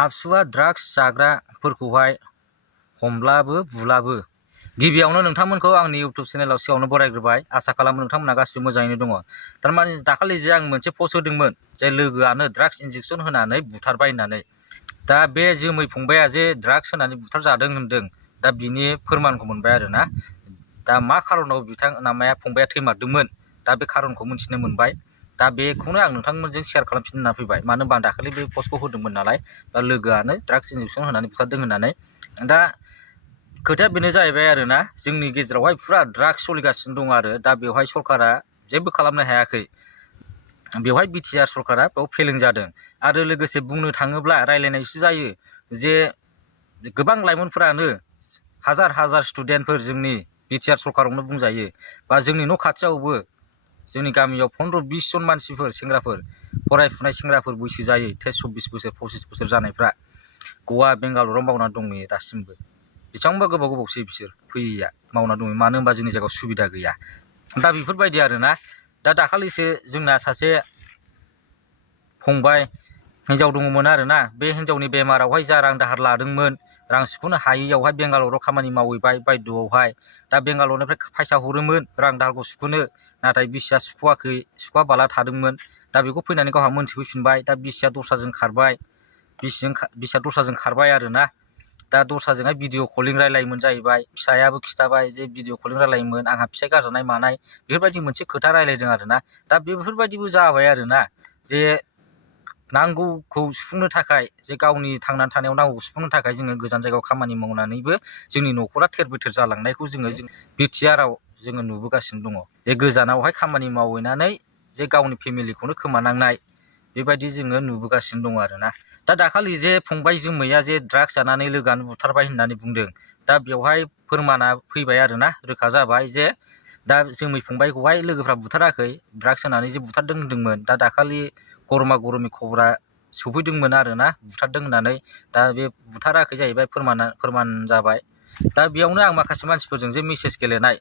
आबसुआ drugs जाग्राफोरखौहाय हमब्लाबो बुलाबो। गिबियावनो नोंथांमोनखौ आंनि YouTube चेनेलाव सिगाङावनो बरायग्रोबाय। आसा खालामो नोंथांमोना गासिबो मोजाङैनो दङ। थारमाने दाखालि जे आं मोनसे पस्ट होदोंमोन जे लोगोआनो ड्राग्स इन्जेक्सन होनानै बुथारबाय होननानै, दा बे जोमै फंबाया जे ड्राग्स होनानै बुथारजादों होनदों, दा बिनि फोरमानखौ मोनबाय आरोना। दा मा खारनाव फंबाया थैमारदोंमोन, दा बे खारनखौ मिथिनो मोनबाय। दा बेखौनो आं नोंथांमोनजों शेयार खालामफिननो होनना फैबाय। मानो होनबा आं दाखालि बे पस्टखौ होदोंमोन नालाय, दा लोगोआनो ड्राग्स इन्जेक्सन होनानै बुथारदों होननानै। दा खोथाया बेनो जाहैबाय आरोना, जोंनि गेजेरावहाय फुरा ड्राग्स सोलिगासिनो दं आरो दा बेवहाय सरकारा जेबो खालामनो हायाखै। बेवहाय बिटिआर सरकारा बेयाव फेलें जादों। आरो लोगोसे बुंनो थाङोब्ला रायलायनायसो जायो जे गोबां लाइमोनफोरानो हाजार हाजार स्टुडेन्टफोर जोंनि बिटिआर सरकारावनो बुंजायो, बा जोंनि न' खाथियावबो जोंनि गामियाव 15-20 जन मानसिफोर, सेंग्राफोर, फरायफुनाय सेंग्राफोर, बैसो जायो 23-24 बोसोर 25 बोसोर जानायफ्रा गवा बेंगालराव मावना दं नुयो दासिमबो। बेसेबांबा गोबावसै बिसोर फैयैया, मावना दङ। मानो होनबा जोंनि जायगायाव सुबिदा गैया। दा बेफोरबायदि आरोना। दा दाखालिसो जोंना सासे फंबाय हिन्जाव दङमोन आरोना। बे हिन्जावनि बेमारावहाय जा रां दाहार लादोंमोन, रां सुख'नो हायैयावहाय बेंगालराव खामानि मावहैबाय बायद'आवहाय। दा बेंगालरनिफ्राय फैसा हरोमोन रां दाहारखौ सुख'नो, नाथाय बिसिया सुख'वाबाला थादोंमोन। दा बेखौ फैनानै गावहा मोनथिफैफिनबाय। दा बिसिया दस्राजों खारबाय, बिसिया दस्राजों खारबाय आरोना। दा दस्राजोंहाय भिडिअ कलिं रायलायोमोन जाहैबाय। फिसायाबो खिथाबाय जे भिडिअ कलिं रायलायोमोन, आंहा फिसाय गारजानाय मानाय बेफोरबायदि मोनसे खोथा रायलायदों आरोना। दा बेफोरबायदिबो जाबाय आरोना, जे नांगौखौ सुफुंनो थाखाय, जे गावनि थांनानै थानायाव नांगौखौ सुफुंनो थाखाय जोङो गोजान जायगायाव खामानि मावनानैबो जोंनि न'खरा थेर बेथेर जालांनायखौ जोङो बिटिआराव जोङो नुबोगासिनो दङ। जे गोजानावहाय खामानि मावहैनानै जे गावनि फेमिलिखौनो खोमानांनाय, बेबायदि जोङो नुबोगासिनो दङ आरोना। दा दाखालि जे फंबाय जोमैया जे ड्राग्स जानानै लोगोआनो बुथारबाय होननानै बुंदों, दा बेवहाय फोरमाना फैबाय आरोना, रोखा जाबाय जे दा जोमै फंबायखौहाय लोगोफ्रा बुथाराखै, ड्राग्स होनानै जे बुथारदों होनदोंमोन। दा दाखालि गरमा गरमि खबरा सफैदोंमोन आरोना, बुथारदों होननानै। दा बे बुथाराखै जाहैबाय, फोरमान जाबाय। दा बेयावनो आं माखासे मानसिफोरजों जे मेसेज गेलेनाय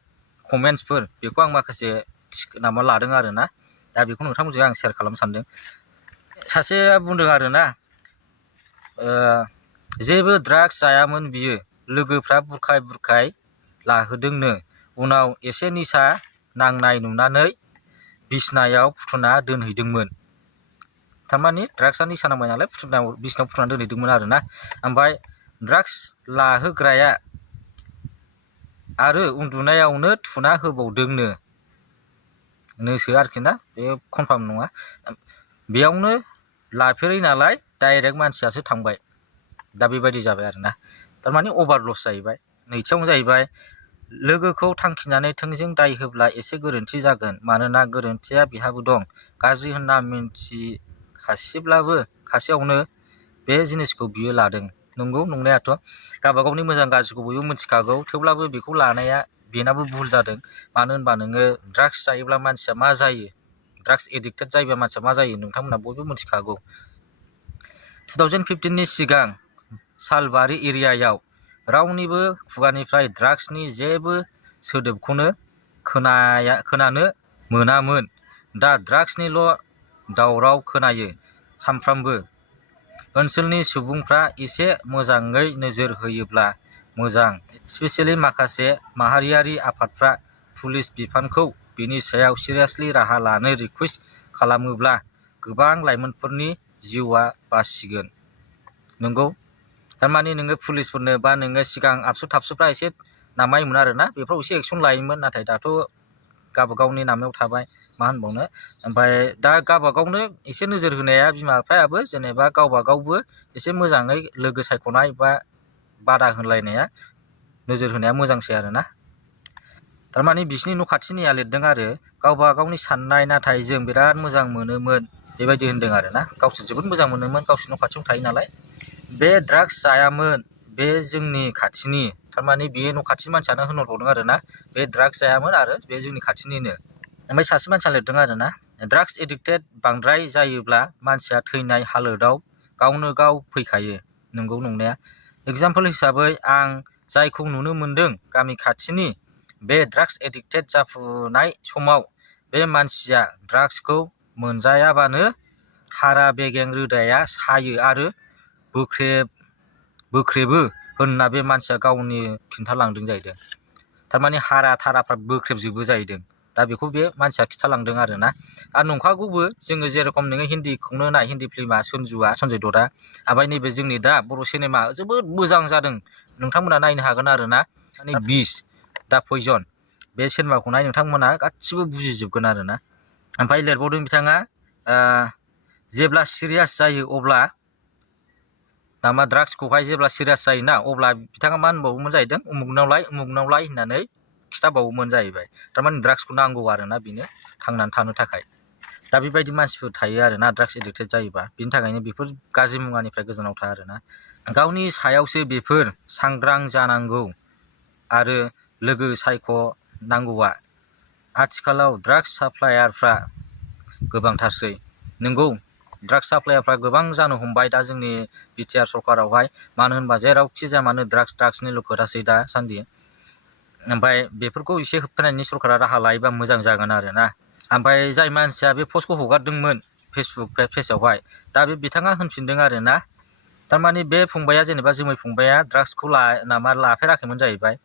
कमेन्ट्सफोर, बेखौ आं माखासे लादों आरोना। दा बेखौ नोंथांमोनजों आं शेयार खालामनो सानदों। सासेया बुंदों आरोना, जेबो ड्राग्स जायामोन बियो, लोगोफ्रा बुरखाय लाहोदोंनो, उनाव एसे निसा नांनाय नुनानै बिसनायाव फुथुना दोनहैदोंमोन। थारमाने ड्राग्सआ निसा नांबाय नालाय बिसनायाव फुथुना दोनहैदोंमोन आरोना। ओमफ्राय ड्राग्स लाहोग्राया आरो उन्दुनायावनो थुना होबावदोंनो नोसो आरोखि ना, बे कनफार्म नङा। बेयावनो लाफेरै नालाय डाइरेक्ट मानसियासो थांबाय। दा बेबायदि जाबाय आरोना। थारमाने अभारलस जाहैबाय। नैथियावनो जाहैबाय, लोगोखौ थांखिनानै थोंजों दाय होब्ला एसे गोरोन्थि जागोन, मानोना गोरोन्थिया बिहाबो दं। गाज्रि होनना मिन्थिखासेयावनो बे जिनिसखौ बियो लादों। नंगौ नंनायाथ', गावबागावनि मोजां गाज्रिखौ बयबो मिथिखागौ, थेवब्लाबो बेखौ लानाया बेनाबो भुल जादों। मानो होनबा नोङो ड्राग्स जायोब्ला मानसिया मा जायो, ड्राग्स एडिक्टेड जायोब्ला मानसिया मा जायो नोंथांमोना बयबो मिथिखागौ। 2015नि सिगां सालबारि एरियायाव रावनिबो खुगानिफ्राय ड्राग्सनि जेबो सोदोबखौनो खोनानो मोनामोन। दा ड्राग्सनिल' दावराव खोनायो सानफ्रामबो। ओनसोलनि सुबुंफ्रा एसे मोजाङै नोजोर होयोब्ला मोजां, स्पेसियेलि माखासे माहारियारि आफादफ्रा पुलिस बिफानखौ बेनि सायाव सिरियासलि राहा लानो रिकुवेस्ट खालामोब्ला गोबां लाइमोनफोरनि जिउआ बासिगोन। नंगौ, थारमाने नोङो पुलिसफोरनो बा नोङो सिगां आबसु थाबसुफ्रा एसे नामायोमोन आरोना, बेफोराव एसे एक्सन लायोमोन। नाथाय दाथ' गावबागावनि नामायाव थाबाय, मा होनबावनो। ओमफ्राय दा गावबागावनो एसे नोजोर होनाया बिमा बिफायाबो जेनेबा गावबागावबो एसे मोजाङै लोगो सायख'नाय बा बादा होलायनाया, नोजोर होनाया मोजांसै आरोना। थारमाने बिसिनि न' खाथिनिया लिरदों आरो, गावबा गावनि साननाय, नाथाय जों बिराद मोजां मोनोमोन, बेबायदि होनदों आरोना। गावसोर जोबोद मोजां मोनोमोन, गावसोर न' खाथियावनो थायो नालाय। बे ड्राग्स जायामोन, बे जोंनि खाथिनि, थारमाने बे न' खाथिनि मानसियानो होनहरबावदों आरोना, बे ड्राग्स जायामोन आरो बे जोंनि खाथिनिनो। ओमफ्राय सासे मानसिया लिरदों आरोना, ड्राग्स एडिक्टेड बांद्राय जायोब्ला मानसिया थैनाय हालोदाव गावनो गाव फैखायो। नंगौ नंनाया। एगजामपोल हिसाबै आं जायखौ नुनो मोनदों गामि खाथिनि, बे ड्राग्स एडिक्टेड जाफुनाय समाव बे मानसिया ड्राग्सखौ मोनजायाबानो हारा बेगें रोदाया सायो आरो बोख्रेबो होनना बे मानसिया गावनि खिन्थालांदों जाहैदों। थारमाने हारा थाराफ्रा बोख्रेबजोबो जाहैदों। दा बेखौ बे मानसिया खिथालांदों आरोना। आरो नंखागौबो, जोङो जेरेखम नोङो हिन्दीखौनो नाय, हिन्दी फिल्मा सन्जुआ, सन्जय दत्तआ, ओमफ्राय नैबे जोंनि दा बर' सिनेमा जोबोद मोजां जादों, नोंथांमोना नायनो हागोन आरोना। माने बिस दा पयजन बे सिनेमाखौ नाय, नोंथांमोना गासिबो बुजिजोबगोन आरोना। ओमफ्राय लिरबावदों बिथाङा, जेब्ला सिरियास जायो अब्ला दामा ड्राग्सखौहाय जेब्ला सिरियास जायोना अब्ला बिथाङा मा होनबावोमोन जाहैदों, उमुगनावलाय होननानै खिथाबावोमोन जाहैबाय। थारमाने ड्राग्सखौ नांगौ आरोना बिनो थांनानै थानो थाखाय। दा बेबायदि मानसिफोर थायो आरोना ड्राग्स एडिक्टेड जायोबा। बिनि थाखायनो बेफोर गाज्रि मुवानिफ्राय गोजानाव था आरोना। गावनि सायावसो बेफोर सांग्रां जानांगौ आरो लोगो सायख'नांगौआ। आथिखालाव ड्राग्स साप्लायारफ्रा गोबांथारसै। नंगौ, ड्राग्स साप्लायारफ्रा गोबां जानो हमबाय दा जोंनि बिटिआर सरकारावहाय। मानो होनबा जेरावखि जाया मानो ड्राग्सनिल' खोथासै दासान्दि। ओमफ्राय बेफोरखौ एसे होबथानायनि सरकारा राहा लायोबा मोजां जागोन आरोना। ओमफ्राय जाय मानसिया बे पस्टखौ हगारदोंमोन फेसबुक पेजावहाय, दा बे बिथाङा होनफिनदों आरोना। थारमाने बे फंबाया, जेनेबा जोमै फंबाया ड्राग्सखौ लाफेराखैमोन जाहैबाय,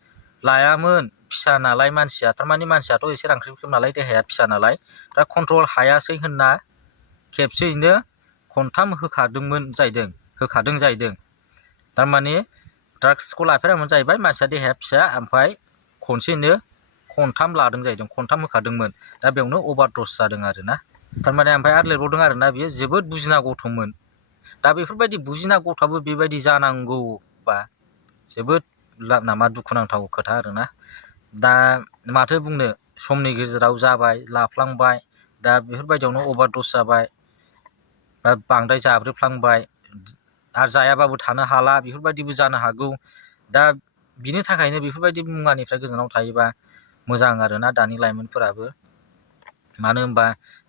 लायामोन। फिसा नालाय मानसिया, थारमाने मानसियाथ' एसे रांख्रिख्रिम नालाय, देहाया फिसा नालाय, दा कन्ट्रल हायासै होनना खेबसेयैनो खनथाम होखादों जाहैदों। थारमाने ड्राग्सखौ लाफेरामोन जाहैबाय, मानसिया देहाया फिसा, ओमफ्राय खनथाम लादों जाहैदों, खनथाम होखादोंमोन। दा बेयावनो अभारदस जादों आरोना। थारमाने ओमफ्राय आरो लिरबावदों आरोना, बियो जोबोद बुजिना गथ'मोन। दा बेफोरबायदि बुजिना गथ'आबो बेबायदि जानांगौबा जोबोद दुखुनांथाव खोथा आरोना। दा माथो बुंनो, समनि गेजेराव जाबाय, लाफ्लांबाय, दा बेफोरबायदियावनो अभारदस जाबाय, बा बांद्राय जाब्रेफ्लांबाय, आरो जायाबाबो थानो हाला, बेफोरबायदिबो जानो हागौ। दा बिनि थाखायनो बेफोरबायदि मुवानिफ्राय गोजानाव थायोबा मोजां आरोना दानि लाइमोनफोराबो। मानो होनबा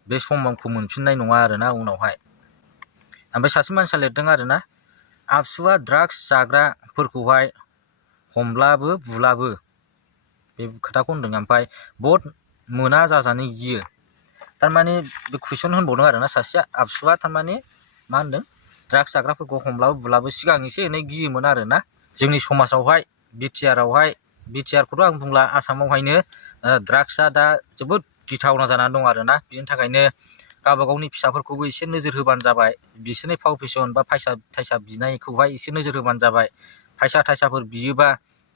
बे समखौ मोनफिननाय नङा आरोना उनावहाय। ओमफ्राय सासे मानसिया लिरदों आरोना, आबसुआ ड्राग्स जाग्राफोरखौहाय हमब्लाबो बुलाबो, बे खोथाखौ होनदों। ओमफ्राय बहुद मोना जाजानो गियो। थारमाने बे कुइसन होनबावदों आरोना सासेया, आबसुआ थारमाने मा होनदों, ड्राग्स जाग्राफोरखौ हमब्लाबो बुलाबो सिगां एसे एनै गियोमोन आरोना। जोंनि समाजावहाय, बिटिआरखौथ' आं बुंला, आसामावहायनो ड्राग्सआ दा जोबोद गिथावना जानानै दं आरोना। बिनि थाखायनो गावबा गावनि फिसाफोरखौबो एसे नोजोर होबानो जाबाय, बिसोरनि फाव फेसन बा फैसा थाइसा बिनायखौहाय एसे नोजोर होबानो जाबाय। फैसा थाइसाफोर बियोबा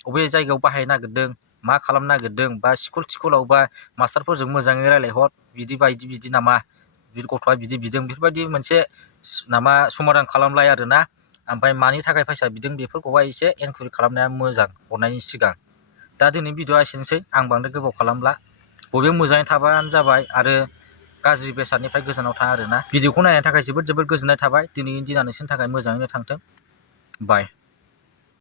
बबे जायगायाव बाहायनो नागिरदों, मा खालामनो नागिरदों, बा स्कुलाव बा मास्टारफोरजों मोजाङै रायलायहर, बिदि नामा, बि गथ'आ बिदि बिदों, बेफोरबायदि मोनसे समाधान खालामलाय आरोना। ओमफ्राय मानि थाखाय फैसा बिदों बेफोरखौहाय एसे एनकुवेरि खालामनाया मोजां हरनायनि सिगां। दा दिनै भिडिअ'आ एसेनोसै, आं बांद्राय गोबाव खालामला। बबे मोजाङै थाबानो जाबाय आरो गाज्रि बेसादनिफ्राय गोजानाव था आरोना। भिडिअ'खौ नायनायनि थाखाय जोबोद गोजोननाय थाबाय। दिनैनि दिना नोंसोरनि थाखाय मोजाङैनो थांथों। बाय।